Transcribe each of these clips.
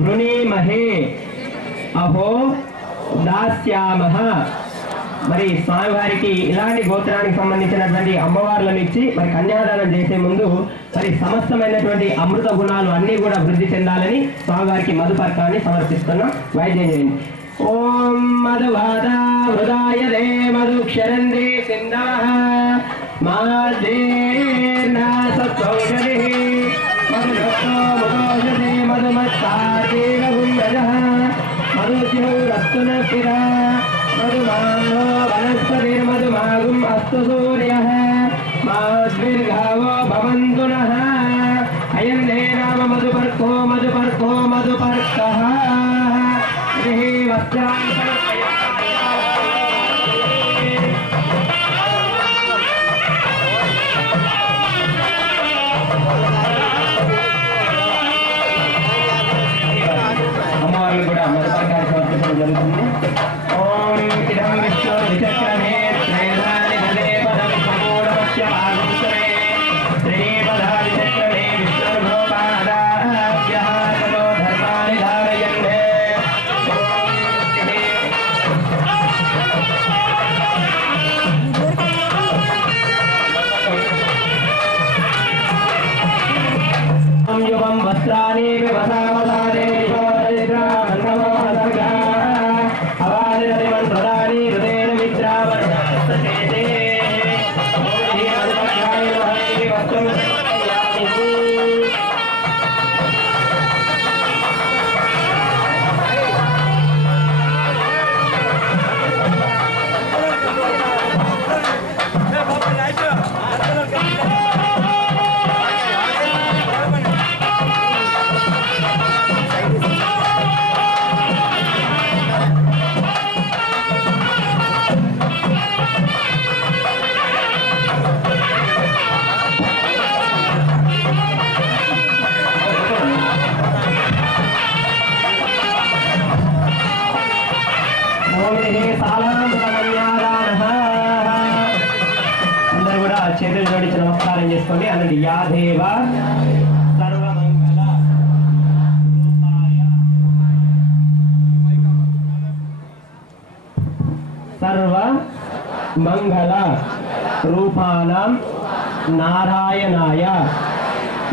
గృణీమహే అహో దాస్యామః. మరి స్వామివారికి ఇలాంటి గోత్రానికి సంబంధించినటువంటి అమ్మవార్లను ఇచ్చి మరి కన్యాదానం చేసే ముందు మరి సమస్తమైనటువంటి అమృత గుణాలు అన్ని కూడా వృద్ధి చెందాలని స్వామివారికి మధుపర్కాన్ని సమర్పిస్తున్నాం. వైద్యం చేయండి. ఓం మధువాద హృదయ దే మధుక్షరందే సింధవః మాదేర్నా సత్సౌషధి మధురత్నో మధోషధి మధుమత్సాదేవ గుండజః మధుజ్యోరస్తునః మధుమానో వనస్పతిర్మధుమాగుం అస్తు సూర్యః మాద్విర్గావో భవంతు నః. అయం దే నామ మధుపర్కో మధుపర్కో మధుపర్కః. అమ్మవారిని కూడా మధుపర్కాన్ని సమర్పించడం జరుగుతుంది. ఓం ఇదం విష్ణు విచక్రమే శ్రేధాని భదే పదం సమూఢమస్య భాగంసరే శ్రీపద విచక్రమే విష్ణుర్భోపాదాభ్యః తదో ధర్మాని ధారయన్నే. సంయుగం వస్త్రాని వివసావసానే అందరూ కూడా చేతులు జోడించి నమస్కారం చేసుకోండి. అనండి యాదేవ సర్వమంగళ సర్వ మంగళ రూపాణం నారాయణాయ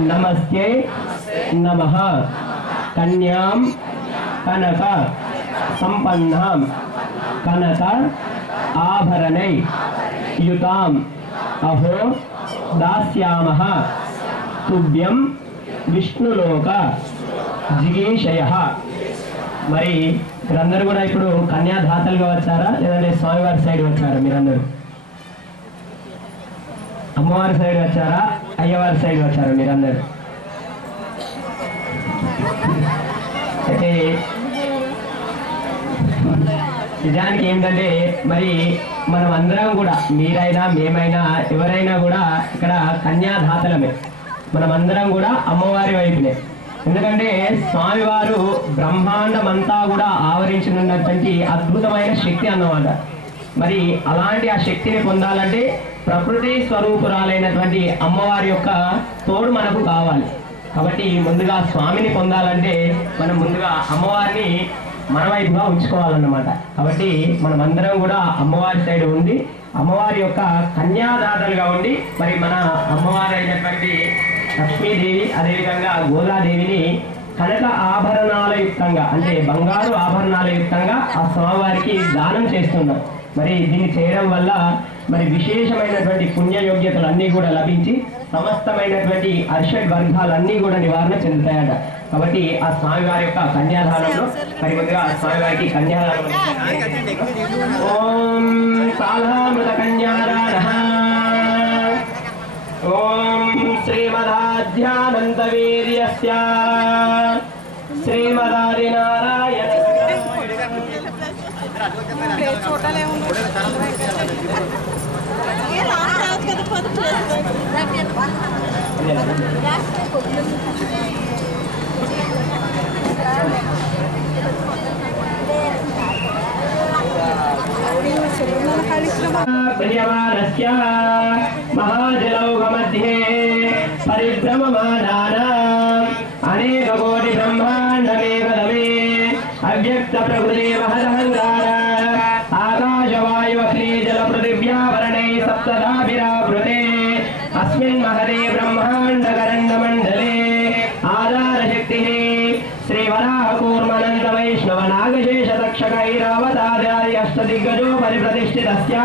నమస్తే నమః. కన్యాం కనక సంపన్నాం కనక ఆభరణై యుతాం అహో దాస్యామః తుభ్యం విష్ణులోక జిగీషయః. మరి మీరందరూ కూడా ఇప్పుడు కన్యాదాతలుగా వచ్చారా లేదంటే స్వామివారి సైడ్ వచ్చారా? మీరందరూ అమ్మవారి సైడ్ వచ్చారా అయ్యవారి సైడ్ వచ్చారా? మీరందరూ అయితే నిజానికి ఏంటంటే మరి మనం అందరం కూడా మీరైనా మేమైనా ఎవరైనా కూడా ఇక్కడ కన్యాదాతలమే. మనం అందరం కూడా అమ్మవారి వైపునే. ఎందుకంటే స్వామివారు బ్రహ్మాండం అంతా కూడా ఆవరించినటువంటి అద్భుతమైన శక్తి అన్నమాట. మరి అలాంటి ఆ శక్తిని పొందాలంటే ప్రకృతి స్వరూపురాలైనటువంటి అమ్మవారి యొక్క తోడు మనకు కావాలి. కాబట్టి ముందుగా స్వామిని పొందాలంటే మనం ముందుగా అమ్మవారిని మన వైపుగా ఉంచుకోవాలన్నమాట. కాబట్టి మనం అందరం కూడా అమ్మవారి సైడ్ ఉండి అమ్మవారి యొక్క కన్యాదాతలుగా ఉండి మరి మన అమ్మవారు అయినటువంటి లక్ష్మీదేవి అదేవిధంగా గోదాదేవిని కనక ఆభరణాల యుక్తంగా అంటే బంగారు ఆభరణాల యుక్తంగా ఆ స్వామివారికి దానం చేస్తున్నాం. మరి దీన్ని చేయడం వల్ల మరి విశేషమైనటువంటి పుణ్యయోగ్యతలు అన్నీ కూడా లభించి సమస్తమైనటువంటి అర్షడ్ వర్గాలన్నీ కూడా నివారణ చెందుతాయట. కాబట్టి ఆ స్వామివారి యొక్క కన్యాదానంలో మరి ముందుగా ఆ స్వామివారికి కన్యాదానం. ఓం సాలామృత కన్యాదానః. ఓం శ్రీమదాధ్యానంద వీర్యస్య శ్రీమదాదినారాయణ महाजलौघमध्ये परिभ्रममानानाम् अनेककोटि ब्रह्माण्डमेव अव्यक्त प्रकृति महदहंकार आकाशवायुवग्नि जल पृथिव्यावरणे सप्तधाभिरावृते अस्मिन् महते ब्रह्माण्डकरण्डमण्डले आधारशक्तिः श्रीवराहकूर्मनन्द वैष्णव नागशेषतक्षकैरावतादादि अष्टदिग्गजो परिप्रतिष्ठितस्य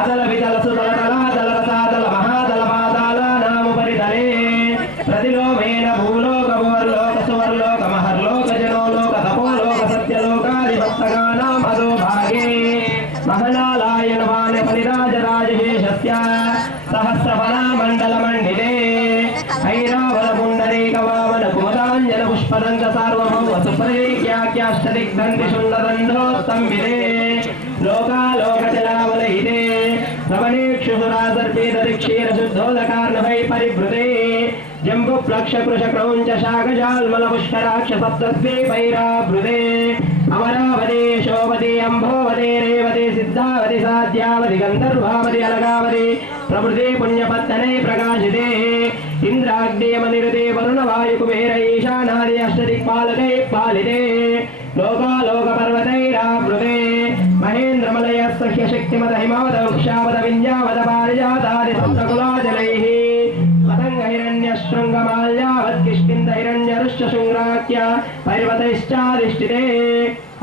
अतल वितल सुतल तलातल रसातल महातल पाताल नामुपरितले प्रतिलोमेन भूलोक भुवर्लोक सुवर्लोक महर्लोक जनोलोक तपोलोक सत्यलोकादिभक्तगानाम् अधोभागे महनालायन वानफलिराजराजशेषस्य सहस्रफलामण्डलमण्डिते ऐरावलपुण्डरीकवामन कुमदाञ्जन पुष्पदन्त सार्वभौम सुप्रतीक्याख्याष्टदिग्दन्तिशुण्डदण्डोत्तम्बिते लोकालोकजलावलयिते रमणीक्षुसुरासर्पेदरिक्षीरशुद्धोदकार्णवै परिवृते जम्बुप्लक्षकृशक्रौञ्च शाकजाल्मलपुष्कराक्षसप्तद्वीपैरावृते अमरावती शोभति अम्भोवती रेवती सिद्धावती साध्यावती गन्धर्वावती अलगावती प्रभृते पुण्यपत्तने प्रकाशिते इन्द्राग्नेयमनिरुते वरुणवायुकुबेर ईशानादि अष्टदिक्पालकैः पालिते लोकालोकपर्वतैरावृते महेन्द्रमलयः शक्तिमद हिमवद वृक्षावद विञ्जावद पारिजातादि सप्तकुलाजलैः पतङ्गहिरण्यशृङ्गमाल्यावत्किष्किन्धहिरण्यरुष्यशृङ्गाख्य पर्वतैश्चाधिष्ठिते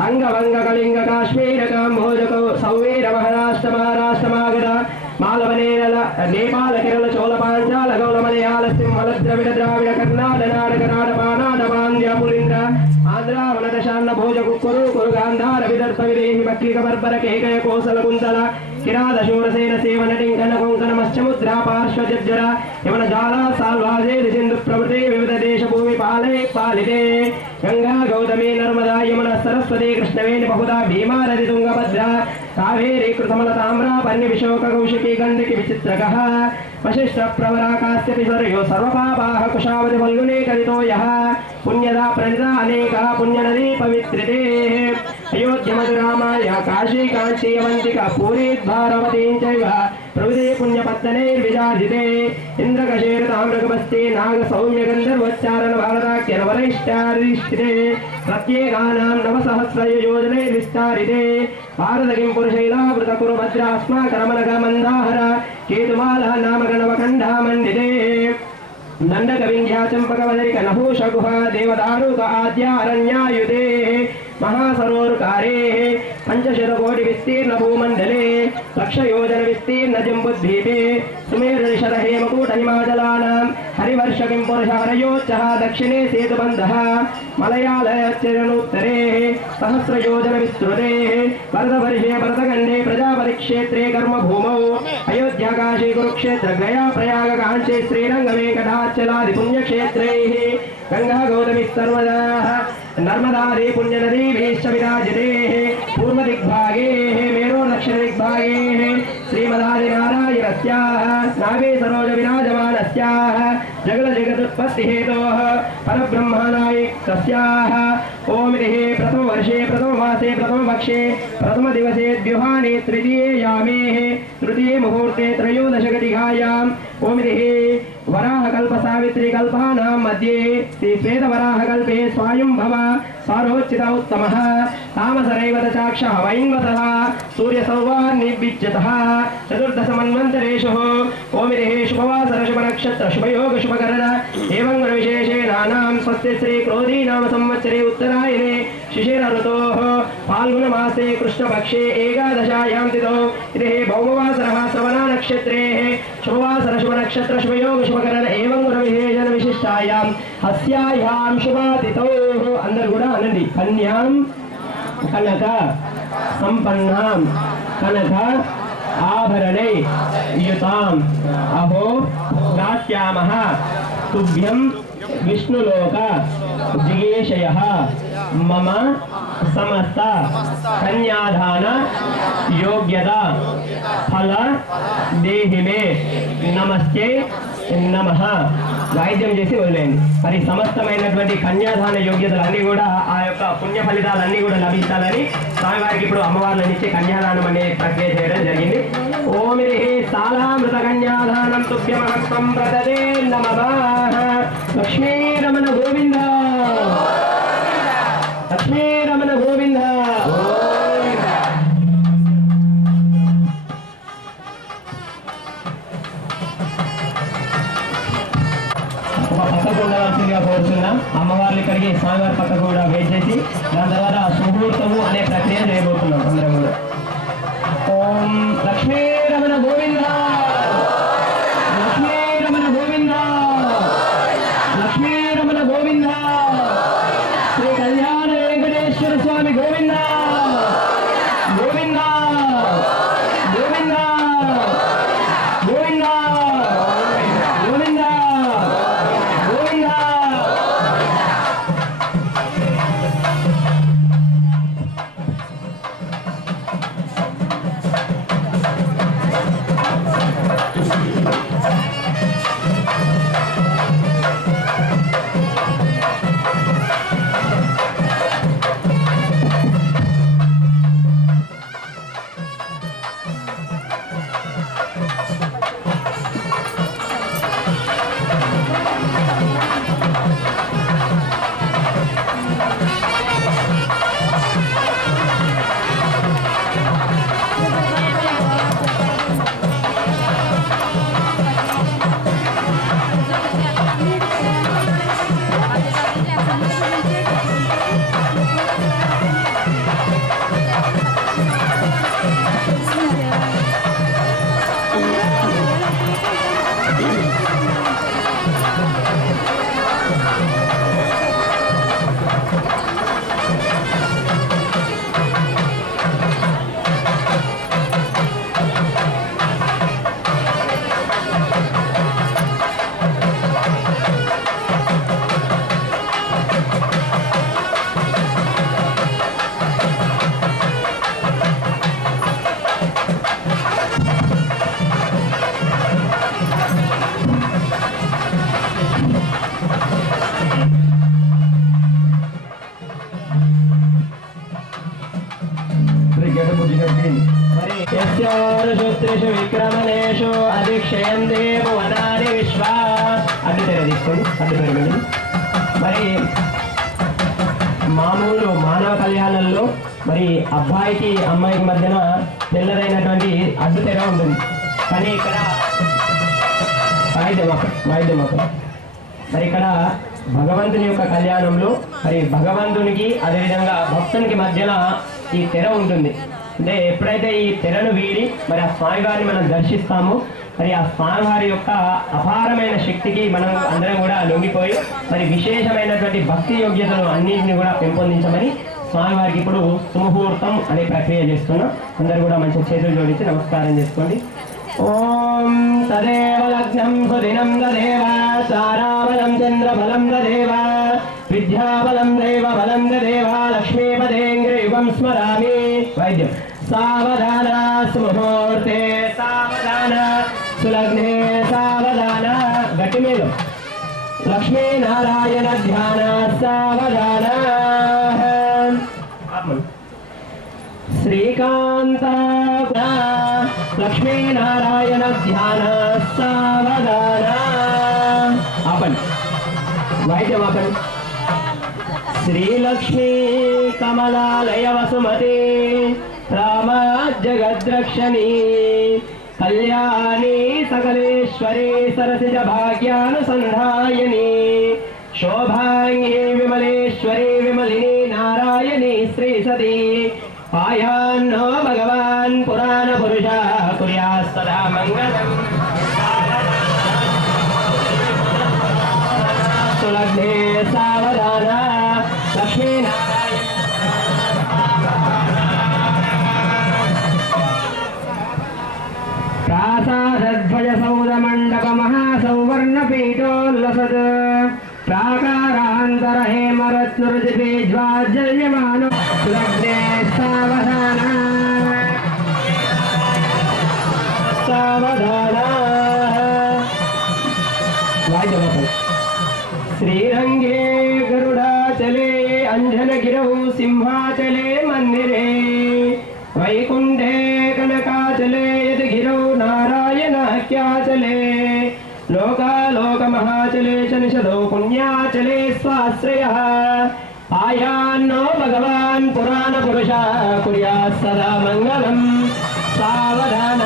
अंगवंग कलिंग काश्मीर काम्भोजको सौवीर महाराष्ट्र महाराष्ट्रमागत मालवनेरल नेपाल केरल चोल पांचाल गौल मलयाल सिंहल द्रविड़ द्राविड़ कर्नाटक नाटक नाटपानाट पांड्य पुलिंद्र आंध्र वनदशान्न भोज कुक्कुरु कुरु गांधार विदर्भ विदेहि बक्लिक बर्बर केकय कोसल कुंतल किरात शूरसेन सेवन टिंकन कोंकण मत्स्यमुद्रा पार्श्व जज्जर यमन जाला साल्वाजे सिंधु प्रभृति विविध देश भूमि पाले पालिते गंगा गौतमी नर्मदा यमुना सरस्वती कृष्णवेणी बहुधा भीमा नदी तुंगभद्रा कावेरी कृतमल ताम्रा पन्य विशोक कौशिकी गंडकी विचित्रकः वशिष्ठ प्रवरा कास्यपि सर्यो सर्वपापाः कुशावति फल्गुने कलितो यः पुण्यदा प्रणिता अनेका पुण्यनदी पवित्रिते अयोध्या मधुरामाय काशी कांची अवंतिका पूरी द्वारवतीं चैव प्रभृति पुण्यपत्तनैर्विजाजिते इन्द्रकशेर ताम्रकबस्ते नाग सौम्य गन्धर्वोच्चारण भारताख्य नवरैष्टारिष्ठिते प्रत्येकानां नवसहस्रयोजने विस्तारिते भारतकिं पुरुषैलावृत कुरु भद्रास्माकरमनग मन्दाहर केतुमालः नाम गणवखण्डा मण्डिते नंदक विंध्या चंपक वदरिक नभूष गुहा देवदारुक आद्यारण्यायुधे महासरोरुकारे पंचशतकोटि विस्तीर्ण भूमंडले लक्षयोजन विस्तीर्ण जम्बुद्वीपे सुमेर ऋषद हेमकूट हिमाचलानां हरिवर्ष किं पुरुष हरयोच्चः दक्षिणे सेतुबन्धः मलयालयच्चरणोत्तरे सहस्रयोजन विस्तृते भरतवर्षे भरतखण्डे प्रजापतिक्षेत्रे कर्मभूमौ अयोध्या काशी कुरुक्षेत्र गया प्रयाग कांची श्रीरंग वेंकटाचलादि पुण्यक्षेत्रैः गंगा गौतमी सर्वदाः नर्मदादि पुण्यनदी भीश्च विराजिते पूर्व दिग्भागे मेरो दक्षिण दिग्भागे श्रीमदादिनारायणस्याः नाभे सरोज विराजमानस्याः जगल जगदुत्पत्ति हेतोः परब्रह्मनायकस्याः ओमितिः प्रथम वर्षे प्रथम मासे प्रथम पक्षे प्रथम दिवसे द्युहानि तृतीये यामेः तृतीये मुहूर्ते त्रयोदशघटिकायाम् ओमितिः वराहकल्प सावित्री कल्पानां मध्ये श्री श्वेत वराहकल्पे स्वायुंभव सारोच्चित उत्तमः तामसरैवत चाक्षः वैन्वतः सूर्यसौवार्निर्विच्यतः चतुर्दश मन्वन्तरेषु ओमितिः शुभवासर शुभनक्षत्र शुभयोग शुभकरण एवं विशेषेणानां स्वस्ति श्री क्रोधी नाम संवत्सरे उत्तरायणे शिशिर ऋतोः फाल्गुनमासे कृष्णपक्षे एकादशायां तिथौ इति भौमवासरः श्रवणा नक्षत्रे शुभवासर शुभनक्षत्र शुभयोग शुभकरण एवं विशेषण विशिष्टायां हस्यायां शुभातिथौ अंदर కూడా అనండి కన్యాం కనక సంపన్నాం కనక ఆభరణై యుతాం అహో దాస్యామః తుభ్యం విష్ణులోక జిగేషయః మమ సమస్త కన్యాదాన యోగ్యత ఫల దేహిమే నమస్తే నమః వాయిద్యం చేసి వదిలేయండి. మరి సమస్తమైనటువంటి కన్యాదాన యోగ్యతలన్నీ కూడా ఆ యొక్క పుణ్య ఫలితాలన్నీ కూడా లభించాలని స్వామివారికి ఇప్పుడు అమ్మవార్లను ఇచ్చే కన్యాదానం అనే ప్రక్రియ చేయడం జరిగింది. ఓమిరి సాలామృత కన్యాదానం తుభ్యమహత్వం ప్రదదే నమః. లక్ష్మీ రమణ గోవింద లక్ష్మీ రమణ ఇక్కడికి స్వామివారి పక్కకు కూడా వెయిట్ చేసి దాని తర్వాత సుముహూర్తము అనే ప్రక్రియ చేయబోతున్నాం అందరం కూడా. ఓం లక్ష్మీ రమణ గోవింద, లక్ష్మీ రమణ గోవింద, లక్ష్మీ రమణ గోవింద, శ్రీ కళ్యాణ వెంకటేశ్వర స్వామి గోవింద గోవింద గోవింద గోవింద గోవింద గోవింద. విక్రమణేషు అధిక్షయం దేవనాని విశ్వ అడ్డు తెర తీసుకోండి, అడ్డు పెరగండి. మరి మామూలు మానవ కళ్యాణంలో మరి అబ్బాయికి అమ్మాయికి మధ్యన తెల్లదైనటువంటి అడ్డు తెర ఉంటుంది. కానీ ఇక్కడ వాయిద్యం మరి ఇక్కడ భగవంతుని యొక్క కళ్యాణంలో మరి భగవంతునికి అదేవిధంగా భక్తునికి మధ్యన ఈ తెర ఉంటుంది. అంటే ఎప్పుడైతే ఈ తెరను వీడి మరి ఆ స్వామివారిని మనం దర్శిస్తామో మరి ఆ స్వామివారి యొక్క అపారమైన శక్తికి మనం అందరం కూడా లొంగిపోయి మరి విశేషమైనటువంటి భక్తి యోగ్యతను అన్నింటినీ కూడా పెంపొందించమని స్వామివారికి ఇప్పుడు సుముహూర్తం అనే ప్రక్రియ చేస్తున్నాం. అందరూ కూడా మంచి చేతులు జోడించి నమస్కారం చేసుకోండి. ఓం తదేవ లగ్నం సుదినం దదేవ తారాబలం చంద్రబలం దదేవ విద్యాబలం దైవ బలం దదేవ లక్ష్మీపదేంద్రయుగం స్మరామి. వైద్యం సావధాన సుముహూర్తే సావధాన సులగ్నే సావధాన గట్టి మీద లక్ష్మీనారాయణ ధ్యాన సావధాన. శ్రీకాంత లక్ష్మీనారాయణ ధ్యాన సావధాన. ఆపండి, వైద్యం ఆపండి. శ్రీలక్ష్మీ కమలాలయ వసుమతి రామ జగద్రక్షణి కళ్యాణి సకలేశ్వరి సరసిజ భాగ్యానుసంధాయని శోభాంగి విమలేశ్వరి విమలిని నారాయణి శ్రీ సతీ ఆయాన్నో భగవాన్ పురాణ పురుష కుర్యాత్ సదా మంగళం. సులగ్నే సావధాన లక్ష్మీనారాయణ. ప్రాసాదధ్వజ సౌద మండప మహాసౌవర్ణ పీఠోల్లసత్ ప్రాకారాంతర హేమరత్నరుజిపేజ్వాజ్జల్యమాన. సులగ్నే సావధాన సావధాన. శ్రీరంగే గరుడాచలే అంజనగిరౌ సింహాచలే మందిరే వైకుంఠే కనకాచలే యదగిరౌ నారాయణాఖ్యాచలే లోకాలోకమహాచలే చనిషదో పుణ్యాచలే స్వాశ్రయః ఆయాన్నో భగవాన్ పురాణ పురుష కుర్యాత్ సదా మంగళం. సావధాన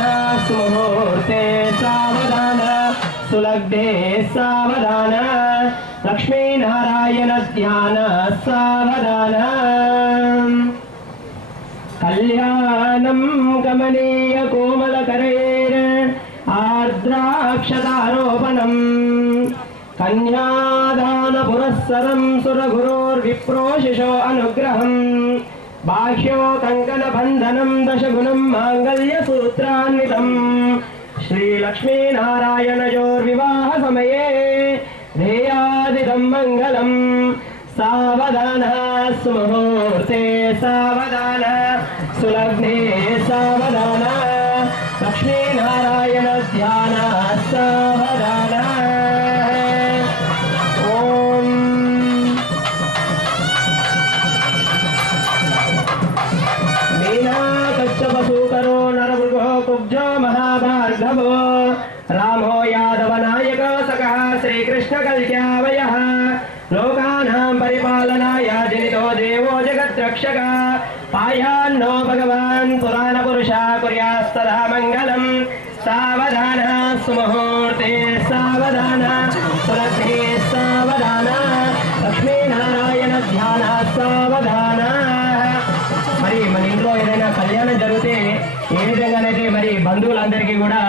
సుముహూర్తే సావధాన సులగ్నే సావధాన లక్ష్మీనారాయణ नारायण ध्यान सावधानम् कल्याणं कमनीय कोमलकरैर् आर्द्राक्षतारोपणम् कन्यादान पुरस्सरं सुरगुरोर्विप्रोशिशो अनुग्रहम् बाह्यो कंकणबन्धनं दशगुणं माङ्गल्यसूत्रान्वितम् श्रीलक्ष्मीनारायणयोर्विवाह समये ध्येयादिदं मङ्गलम् सावधान सुमुहूर्ते सावधान सुलग्ने सावधान लक्ष्मीनारायण ध्यान सावधान ओम मीना कच्छपसूकरो नरमृगो कुब्जो महाभार्गवो रामो यादवनायक सकः श्रीकृष्णकल्क्यावयः लोकानां परिपालनाय जनितो देवो जगद्रक्षक पायान्नो भगवान् पुराणपुरुषा कुर्यास्तदा मङ्गलम् सावधान सुमुहूर्ते सावधान सुलग्ने सावधान लक्ष्मीनारायण ध्यान सावधान మరి మన ఇంట్లో ఏదైనా కళ్యాణం జరిగితే ఏ విధంగానైతే మరి బంధువులందరికీ కూడా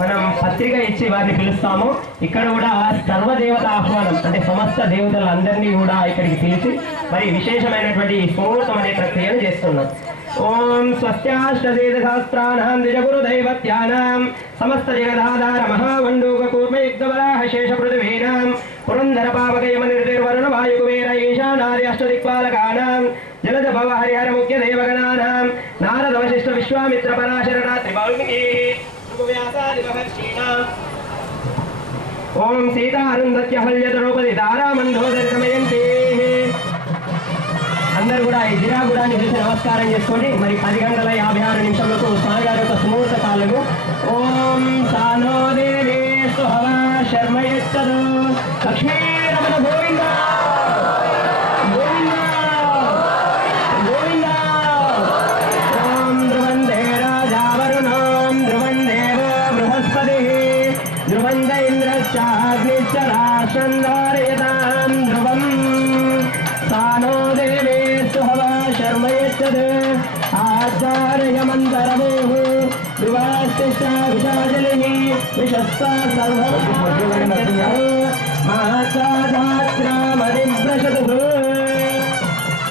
మనం పత్రిక ఇచ్చి వారిని పిలుస్తాము. ఇక్కడ కూడా సర్వదేవత ఆహ్వానం అంటే సమస్త దేవతలందరినీ కూడా ఇక్కడికి పిలిచి మరి విశేషమైనటువంటి స్మూర్తం అనే ప్రక్రియను చేస్తున్నాం. ఓం స్వస్త్యాష్టదేశశాస్త్రానాం ద్విజగురుదైవత్యానాం సమస్త జగదాధార మహామండూక కూర్మయుక్తవరాహ శేష పృథివీనాం పురంధర పావకయమ నిర్దిర్వరుణ వాయుకుబేర ఈశానాది అష్టదిక్పాలకానాం జలజ భవ హరిహర ముఖ్య దేవగణానాం నారద వశిష్ఠ విశ్వామిత్ర పరాశర త్రివాల్మీకి ओम सीता अरुंधत्य हल्य द्रौपदी तारामंडोदर समयंती అందరూ కూడా ఈ దిరాగుడాన్ని చూసి నమస్కారం చేసుకోండి. మరి 10 గంటల 56 నిమిషాలకు స్వామి గారి యొక్క సుముహూర్త కాలము. ఓం సానో దేవి సుహవ శర్మయచ్చదు లక్ష్మీ రమణ గోవింద గోవింద గోవింద. ఓం ధ్రువందే రాజా వరుణోం ధ్రువం దేవో బృహస్పతి ధ్రువంద ఇంద్రశ్చాగ్నిశ్చ రాశంధారయతాం ధ్రువం సానో దేవి సుహవ శర్మయచ్చద్ ఆచార్యమంతరమోః ధ్రువాస్తిష్ట విషాజలిని విషస్తా సర్వం మాసాధాత్రామరిభ్రషతు